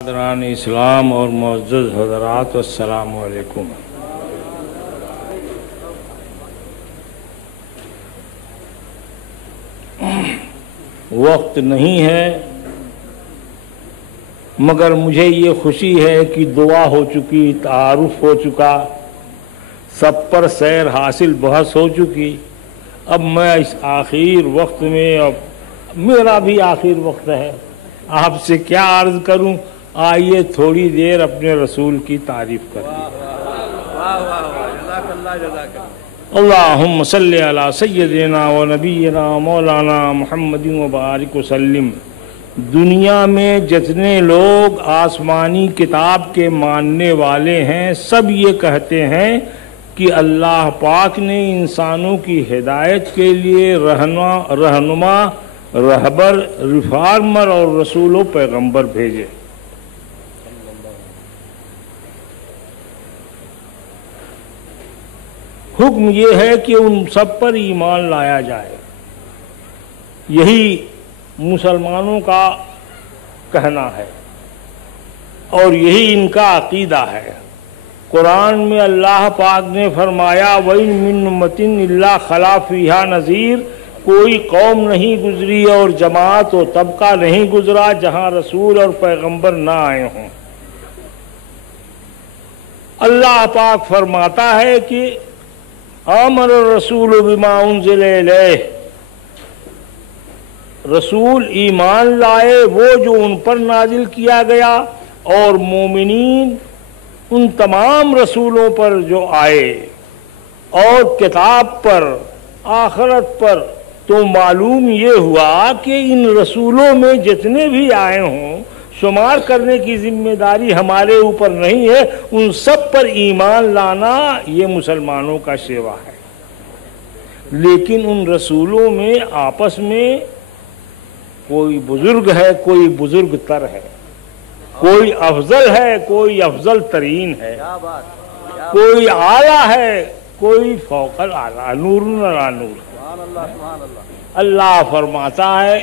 برادران اسلام اور معزز حضرات السلام علیکم۔ وقت نہیں ہے مگر مجھے یہ خوشی ہے کہ دعا ہو چکی، تعارف ہو چکا، سب پر سیر حاصل بحث ہو چکی۔ اب میں اس آخر وقت میں، اب میرا بھی آخر وقت ہے، آپ سے کیا عرض کروں، آئیے تھوڑی دیر اپنے رسول کی تعریف کریں۔ اللہم صلی علی سیدنا و نبینا مولانا محمد وبارک وسلم۔ دنیا میں جتنے لوگ آسمانی کتاب کے ماننے والے ہیں، سب یہ کہتے ہیں کہ اللہ پاک نے انسانوں کی ہدایت کے لیے رہنما، رہبر، ریفارمر اور رسول و پیغمبر بھیجے۔ حکم یہ ہے کہ ان سب پر ایمان لایا جائے۔ یہی مسلمانوں کا کہنا ہے اور یہی ان کا عقیدہ ہے۔ قرآن میں اللہ پاک نے فرمایا وَإِن مِّن أُمَّةٍ إِلَّا خَلَا فِيهَا نَذِيرٌ، کوئی قوم نہیں گزری اور جماعت و طبقہ نہیں گزرا جہاں رسول اور پیغمبر نہ آئے ہوں۔ اللہ پاک فرماتا ہے کہ آمن الرسول بما انزل الیہ، رسول ایمان لائے وہ جو ان پر نازل کیا گیا، اور مومنین ان تمام رسولوں پر جو آئے، اور کتاب پر، آخرت پر۔ تو معلوم یہ ہوا کہ ان رسولوں میں جتنے بھی آئے ہوں شمار کرنے کی ذمہ داری ہمارے اوپر نہیں ہے، ان سب پر ایمان لانا یہ مسلمانوں کا شیوا ہے۔ لیکن ان رسولوں میں آپس میں کوئی بزرگ ہے، کوئی بزرگ تر ہے، کوئی افضل ہے، کوئی افضل ترین ہے، کوئی اعلیٰ ہے، کوئی فوق الاعلیٰ، نور علی نور۔ اللہ فرماتا ہے،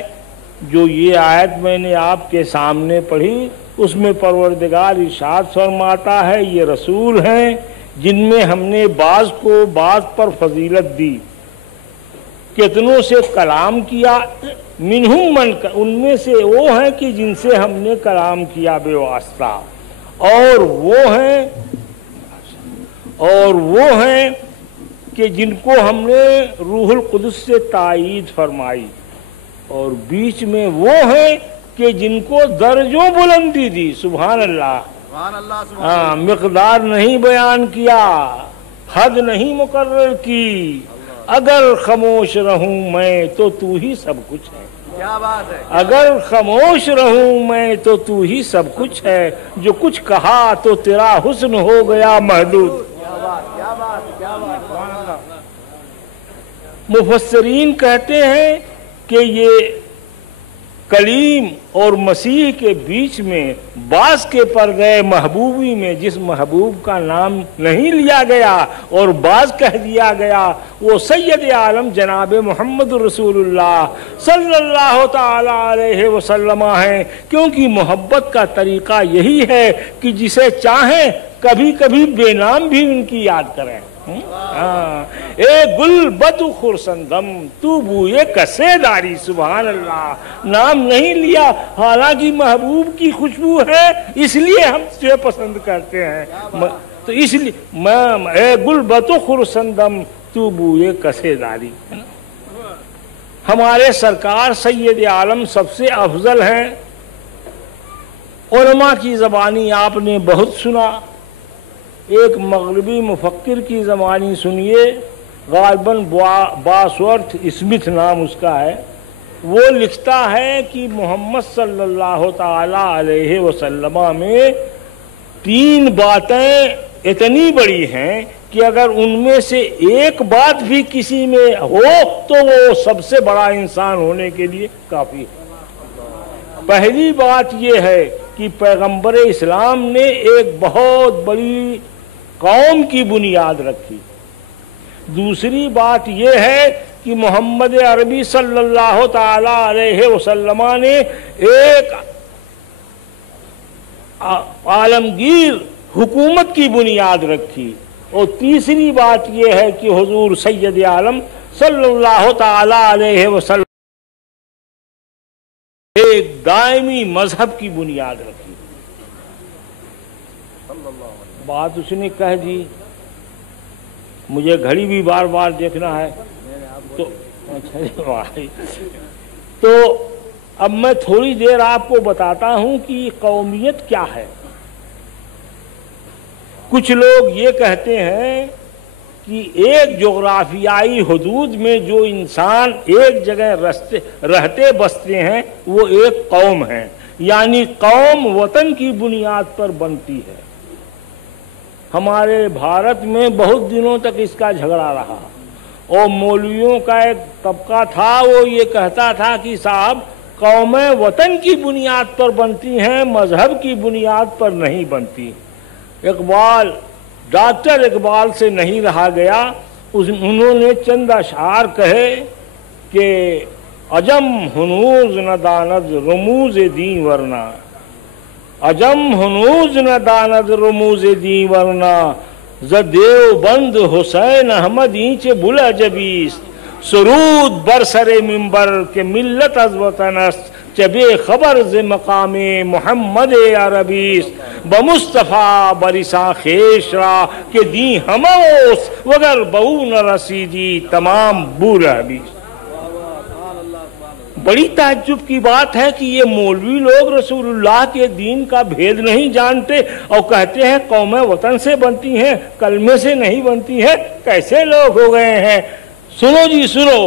جو یہ آیت میں نے آپ کے سامنے پڑھی اس میں پروردگار ارشاد فرماتا ہے یہ رسول ہیں جن میں ہم نے بعض کو بعض پر فضیلت دی، کتنوں سے کلام کیا، منہم من، ان میں سے وہ ہیں کہ جن سے ہم نے کلام کیا بے واسطہ، اور وہ ہیں کہ جن کو ہم نے روح القدس سے تائید فرمائی، اور بیچ میں وہ ہیں کہ جن کو درجوں بلندی دی۔ سبحان اللہ، ہاں، مقدار نہیں بیان کیا، حد نہیں مقرر کی۔ اگر خاموش رہوں میں تو تو ہی سب کچھ ہے، اگر خاموش رہوں میں تو تو ہی سب کچھ ہے، جو کچھ کہا تو تیرا حسن ہو گیا محدود۔ مفسرین کہتے ہیں کہ یہ کلیم اور مسیح کے بیچ میں بعض کے پردے محبوبی میں جس محبوب کا نام نہیں لیا گیا اور بعض کہہ دیا گیا، وہ سید عالم جناب محمد رسول اللہ صلی اللہ تعالی علیہ وسلم ہیں، کیونکہ محبت کا طریقہ یہی ہے کہ جسے چاہیں کبھی کبھی بے نام بھی ان کی یاد کریں۔ اے گل بدو خرسندم تو بوئے کسے داری۔ سبحان اللہ، نام نہیں لیا، حالانکہ محبوب کی خوشبو ہے اس لیے ہم اسے پسند کرتے ہیں۔ تو اس لیے اے گل بدو خرسندم تو بوئے کسے داری۔ ہمارے سرکار سید عالم سب سے افضل ہیں۔ علماء کی زبانی آپ نے بہت سنا، ایک مغربی مفکر کی زبانی سنیے، غالباً باسورتھ اسمتھ نام اس کا ہے، وہ لکھتا ہے کہ محمد صلی اللہ تعالی علیہ وسلم میں 3 باتیں اتنی بڑی ہیں کہ اگر ان میں سے ایک بات بھی کسی میں ہو تو وہ سب سے بڑا انسان ہونے کے لیے کافی ہے۔ پہلی بات یہ ہے کہ پیغمبر اسلام نے ایک بہت بڑی قوم کی بنیاد رکھی۔ دوسری بات یہ ہے کہ محمد عربی صلی اللہ تعالی علیہ وسلم نے ایک عالمگیر حکومت کی بنیاد رکھی، اور تیسری بات یہ ہے کہ حضور سید عالم صلی اللہ تعالی علیہ وسلم ایک دائمی مذہب کی بنیاد رکھی۔ بات اس نے کہہ دی، مجھے گھڑی بھی بار بار دیکھنا ہے تو اب میں تھوڑی دیر آپ کو بتاتا ہوں کہ قومیت کیا ہے۔ کچھ لوگ یہ کہتے ہیں کہ ایک جغرافیائی حدود میں جو انسان ایک جگہ رہتے بستے ہیں وہ ایک قوم ہے، یعنی قوم وطن کی بنیاد پر بنتی ہے۔ ہمارے بھارت میں بہت دنوں تک اس کا جھگڑا رہا، اور مولویوں کا ایک طبقہ تھا، وہ یہ کہتا تھا کہ صاحب قومیں وطن کی بنیاد پر بنتی ہیں، مذہب کی بنیاد پر نہیں بنتی۔ ڈاکٹر اقبال سے نہیں رہا گیا، انہوں نے چند اشعار کہے کہ عجم ہنوز نہ داند رموز دین ورنہ، عجم ہنوز نہ داند رموز دین ورنہ، ز دیوبند حسین احمد اینچ بلا جبیست، سرود بر سر منبر کے ملت از وطن است، چبے خبر ز مقام محمد عربیست، بمصطفیٰ برساں خیش را کہ دی ہموس وگر بہو نہ رسیدی تمام بور حبیست۔ بڑی تعجب کی بات ہے کہ یہ مولوی لوگ رسول اللہ کے دین کا بھید نہیں جانتے اور کہتے ہیں قومیں وطن سے بنتی ہیں، کلمے سے نہیں بنتی ہیں۔ کیسے لوگ ہو گئے ہیں؟ سنو جی سنو،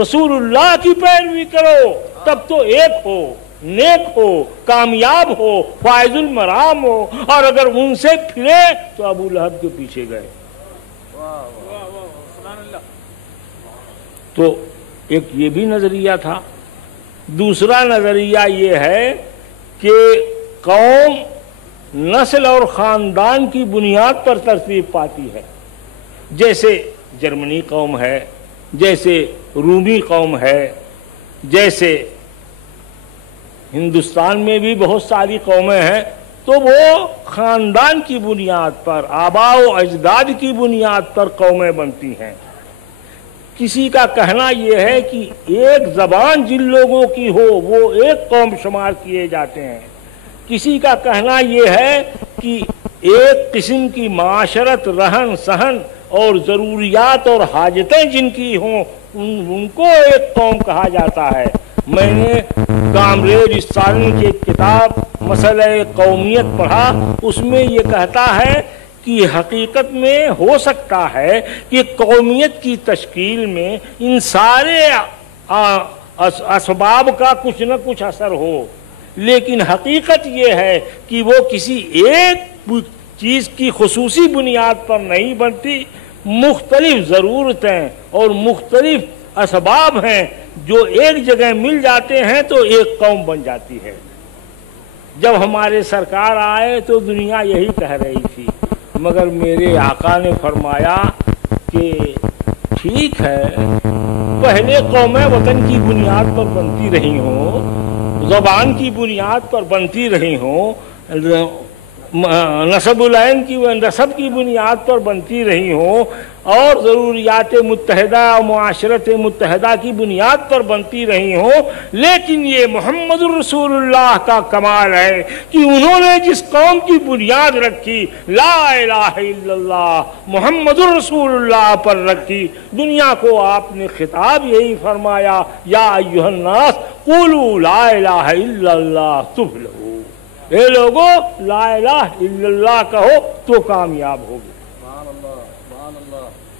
رسول اللہ کی پیروی کرو تب تو ایک ہو، نیک ہو، کامیاب ہو، فائز المرام ہو، اور اگر ان سے پھرے تو ابو لہب کے پیچھے گئے۔ تو ایک یہ بھی نظریہ تھا۔ دوسرا نظریہ یہ ہے کہ قوم نسل اور خاندان کی بنیاد پر ترتیب پاتی ہے، جیسے جرمنی قوم ہے، جیسے رومی قوم ہے، جیسے ہندوستان میں بھی بہت ساری قومیں ہیں، تو وہ خاندان کی بنیاد پر، آباء و اجداد کی بنیاد پر قومیں بنتی ہیں۔ کسی کا کہنا یہ ہے کہ ایک زبان جن لوگوں کی ہو وہ ایک قوم شمار کیے جاتے ہیں، کسی کا کہنا یہ ہے کہ ایک قسم کی معاشرت، رہن سہن اور ضروریات اور حاجتیں جن کی ہوں ان کو ایک قوم کہا جاتا ہے۔ میں نے کامریج اسٹالن کی کتاب مسئلہ قومیت پڑھا، اس میں یہ کہتا ہے کہ حقیقت میں ہو سکتا ہے کہ قومیت کی تشکیل میں ان سارے اسباب کا کچھ نہ کچھ اثر ہو، لیکن حقیقت یہ ہے کہ وہ کسی ایک چیز کی خصوصی بنیاد پر نہیں بنتی، مختلف ضرورتیں اور مختلف اسباب ہیں جو ایک جگہ مل جاتے ہیں تو ایک قوم بن جاتی ہے۔ جب ہمارے سرکار آئے تو دنیا یہی کہہ رہی تھی، مگر میرے آقا نے فرمایا کہ ٹھیک ہے، پہلے قومیں وطن کی بنیاد پر بنتی رہی ہوں، زبان کی بنیاد پر بنتی رہی ہوں، نسب العین کی نسب کی بنیاد پر بنتی رہی ہوں، اور ضروریات متحدہ اور معاشرت متحدہ کی بنیاد پر بنتی رہی ہوں، لیکن یہ محمد الرسول اللہ کا کمال ہے کہ انہوں نے جس قوم کی بنیاد رکھی، لا الہ الا اللہ محمد الرسول اللہ پر رکھی، دنیا کو آپ نے خطاب یہی فرمایا، یا ایھا الناس قولوا لا الہ الا اللہ تفلحوا، اے لوگو لا الہ الا اللہ کہو تو کامیاب ہوگے۔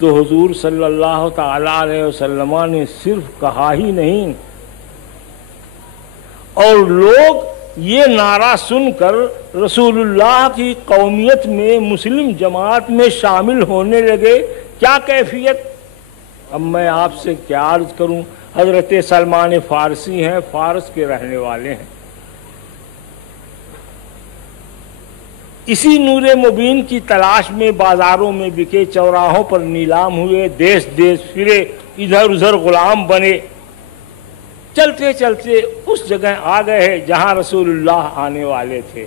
تو حضور صلی اللہ تعالی علیہ وسلم نے صرف کہا ہی نہیں، اور لوگ یہ نعرہ سن کر رسول اللہ کی قومیت میں، مسلم جماعت میں شامل ہونے لگے۔ کیا کیفیت؟ اب میں آپ سے کیا عرض کروں، حضرت سلمان فارسی ہیں، فارس کے رہنے والے ہیں، اسی نور مبین کی تلاش میں بازاروں میں بکے، چوراہوں پر نیلام ہوئے، دیس دیس پھرے، ادھر ادھر غلام بنے، چلتے چلتے اس جگہ آ گئے جہاں رسول اللہ آنے والے تھے۔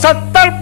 70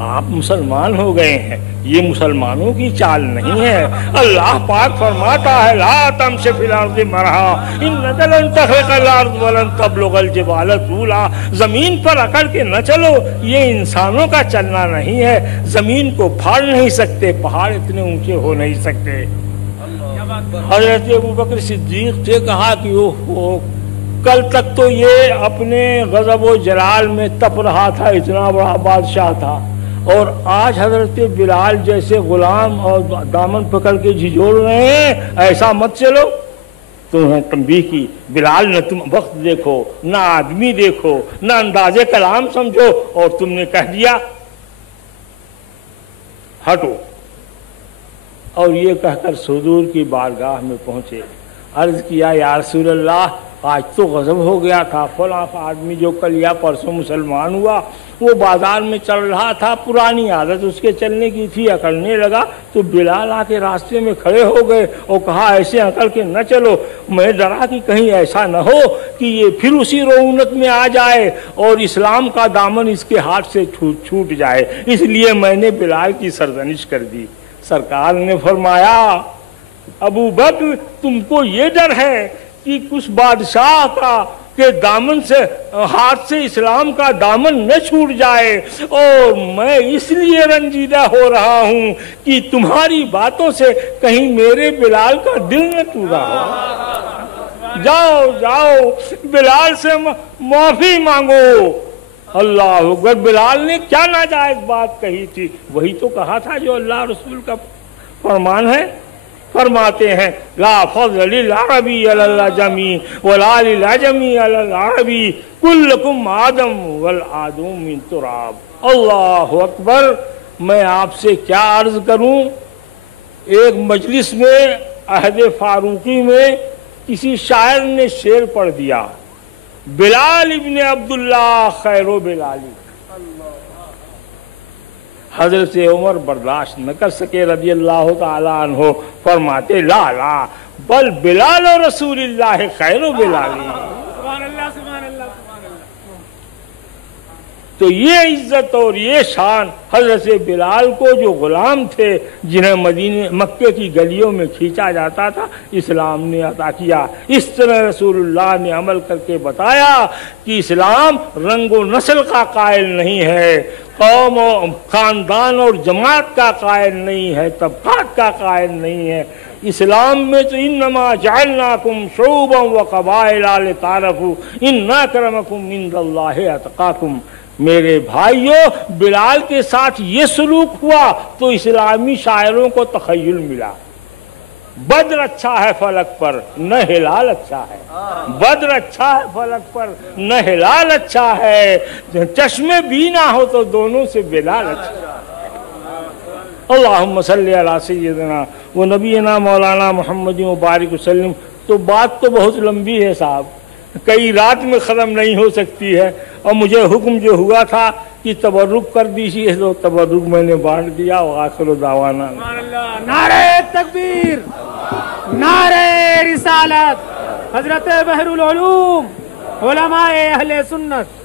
آپ مسلمان ہو گئے ہیں، یہ مسلمانوں کی چال نہیں ہے۔ اللہ پاک فرماتا ہے لا تمشِ فی الارض مرحا انک لن تخرق الارض ولن تبلغ الجبال طولا، زمین پر اکڑ کے نہ چلو، یہ انسانوں کا چلنا نہیں ہے، زمین کو پھاڑ نہیں سکتے، پہاڑ اتنے اونچے ہو نہیں سکتے۔ حضرت ابوبکر صدیق سے کہا کہ اوہ کل تک تو یہ اپنے غضب و جلال میں تپ رہا تھا، اتنا بڑا بادشاہ تھا، اور آج حضرت بلال جیسے غلام اور دامن پکڑ کے جھجھوڑ رہے ہیں، ایسا مت چلو۔ تمہیں تنبیہ کی، بلال نہ تم وقت دیکھو، نہ آدمی دیکھو، نہ انداز کلام سمجھو، اور تم نے کہہ دیا ہٹو۔ اور یہ کہہ کر حضور کی بارگاہ میں پہنچے، عرض کیا یا رسول اللہ آج تو غضب ہو گیا تھا، فلاں آدمی جو کل یا پرسوں مسلمان ہوا وہ بازار میں چل رہا تھا، پرانی عادت اس کے چلنے کی تھی، اکڑنے لگا تو بلال آ کے راستے میں کھڑے ہو گئے اور کہا ایسے اکڑ کے نہ چلو۔ میں ڈرا کہ کہیں ایسا نہ ہو کہ یہ پھر اسی رعونت میں آ جائے اور اسلام کا دامن اس کے ہاتھ سے چھوٹ جائے، اس لیے میں نے بلال کی سرزنش کر دی۔ سرکار نے فرمایا ابو بکر تم کو یہ ڈر ہے کہ کچھ بادشاہ کا کہ دامن سے ہاتھ سے اسلام کا دامن نہ چھوٹ جائے، اور میں اس لیے رنجیدہ ہو رہا ہوں کہ تمہاری باتوں سے کہیں میرے بلال کا دل نہ ٹوٹا ہو۔ جاؤ جاؤ بلال سے معافی مانگو۔ اللہ اکبر، بلال نے کیا ناجائز بات کہی تھی؟ وہی تو کہا تھا جو اللہ رسول کا فرمان ہے۔ فرماتے ہیں لا فضل للعربی علی العجمی ولا للعجمی علی العربی کلکم آدم والآدم من تراب۔ اللہ اکبر، میں آپ سے کیا عرض کروں، ایک مجلس میں عہد فاروقی میں کسی شاعر نے شعر پڑھ دیا، بلال ابن عبداللہ خیر و بلالی۔ حضرت عمر برداشت نہ کر سکے رضی اللہ تعالیٰ عنہ، فرماتے لا لا بل بلال و رسول اللہ خیر و بلالی۔ سبحان اللہ سبحان اللہ سبحان اللہ۔ تو یہ عزت اور یہ شان حضرت بلال کو جو غلام تھے جنہیں مکے کی گلیوں میں کھینچا جاتا تھا، اسلام نے عطا کیا۔ اس طرح رسول اللہ نے عمل کر کے بتایا کہ اسلام رنگ و نسل کا قائل نہیں ہے، قوم و خاندان اور جماعت کا قائل نہیں ہے، طبقات کا قائل نہیں ہے۔ اسلام میں تو انما جعلناکم شعوبا وقبائل لتعارفوا ان اکرمکم عند اللہ اتقاکم۔ میرے بھائیوں، بلال کے ساتھ یہ سلوک ہوا تو اسلامی شاعروں کو تخیل ملا، بدر اچھا ہے فلک پر نہ ہلال اچھا ہے، بدر اچھا ہے فلک پر نہ ہلال اچھا ہے، چشمے بینا ہو تو دونوں سے بلال اچھا ہے۔ اللہم صلی علی سیدنا و نبینا مولانا محمد مبارک وسلم۔ تو بات تو بہت لمبی ہے صاحب، کئی رات میں ختم نہیں ہو سکتی ہے، اور مجھے حکم جو ہوا تھا کہ تبرک کر دیجیے تو تبرک میں نے بانٹ دیا۔ وآخر دعوانا نعرہ تکبیر، نعرہ رسالت، حضرت بحر العلوم، علماء اہل سنت۔